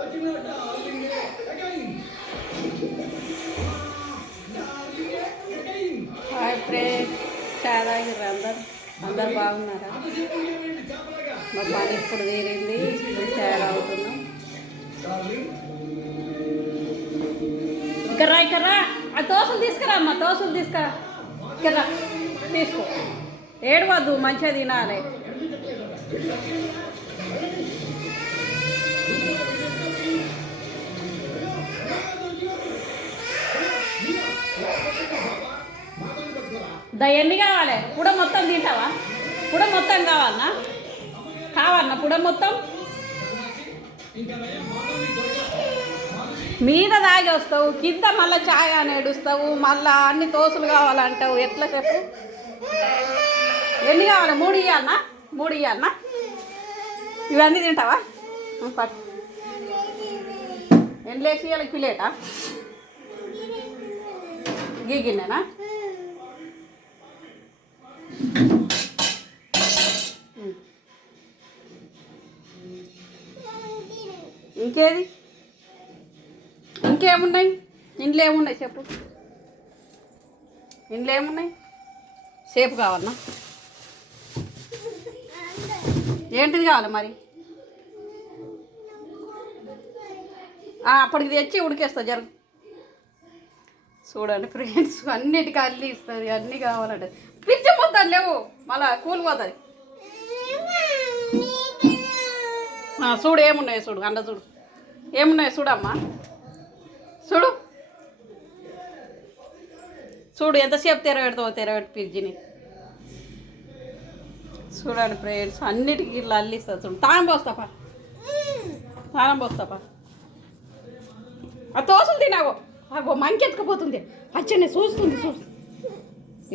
Hi friends, చాయ్ తాగిర్రు అందరు బాగున్నారా? మా పని ఇప్పుడు తీరింది, ఇప్పుడు చాయ్ తాగుతున్నాం. ఇక్కడ ఆ దోశలు తీసుకురా అమ్మ, దోశలు తీసుకురా. ఇక్కడ తీసుకో, ఏడవద్దు, మంచిగా తినాలి. ఎన్ని కావాలి? పుడ మొత్తం తింటావా? పుడ మొత్తం కావాలన్నా పుడ మొత్తం మీద తాగి వస్తావు, కింద మళ్ళీ ఛాయ్ అని ఏడుస్తావు, మళ్ళీ అన్ని తోసులు కావాలంటావు. ఎట్లా చెప్పు? ఎన్ని కావాలి? 3 ఇవ్వాలన్నా? ఇవన్నీ తింటావా? పట్టు. ఎన్ని లేచి ఇవ్వాలి? పిలేటా గిన్నెనా? ఇంకేమున్నాయి? ఇంట్లో ఏమున్నాయి చెప్పు? ఇంట్లో ఏమున్నాయి? సేపు కావాలన్నా? ఏంటిది కావాలి మరి? అప్పటికి తెచ్చి ఉడికేస్తా జరుగు. చూడండి ఫ్రెండ్స్, అన్నిటికీ అల్లి ఇస్తుంది, అన్నీ కావాలంటే. పిచ్చి పోతాను లేవు, మళ్ళా కూలిపోతుంది. చూడు ఏమున్నాయో చూడు, అండ చూడు ఏమున్నాయో చూడమ్మా, చూడు ఎంతసేపు తెరబెట్టి ఫ్రిడ్జిని. చూడండి ఫ్రెండ్స్, అన్నిటికీ ఇట్లా అల్లిస్తా. చూడు, తానం పోస్తాపా. ఆ తోసులు తినాగో, అగో మంకి ఎత్తుకపోతుంది. అచ్చనే చూస్తుంది.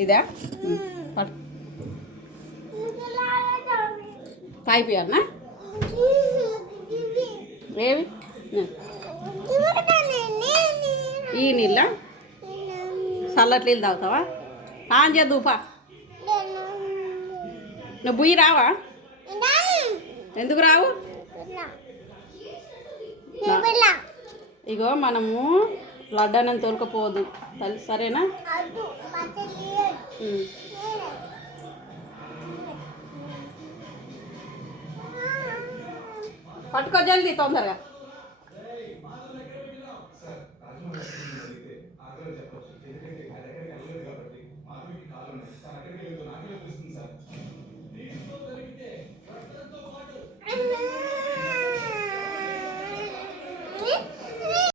ఇదా తాగిపోయానా? ఏవి ఈ నీళ్ళ చల్లటి నీళ్ళు తాగుతావా? ఆన్ చేద్దుపా. నువ్వు బుయ్యి రావా? ఎందుకు రావు? ఇగో మనము లడ్డనం తోలుకపోవద్దు, సరేనా? పట్టుకో జల్దీ తొందరగా.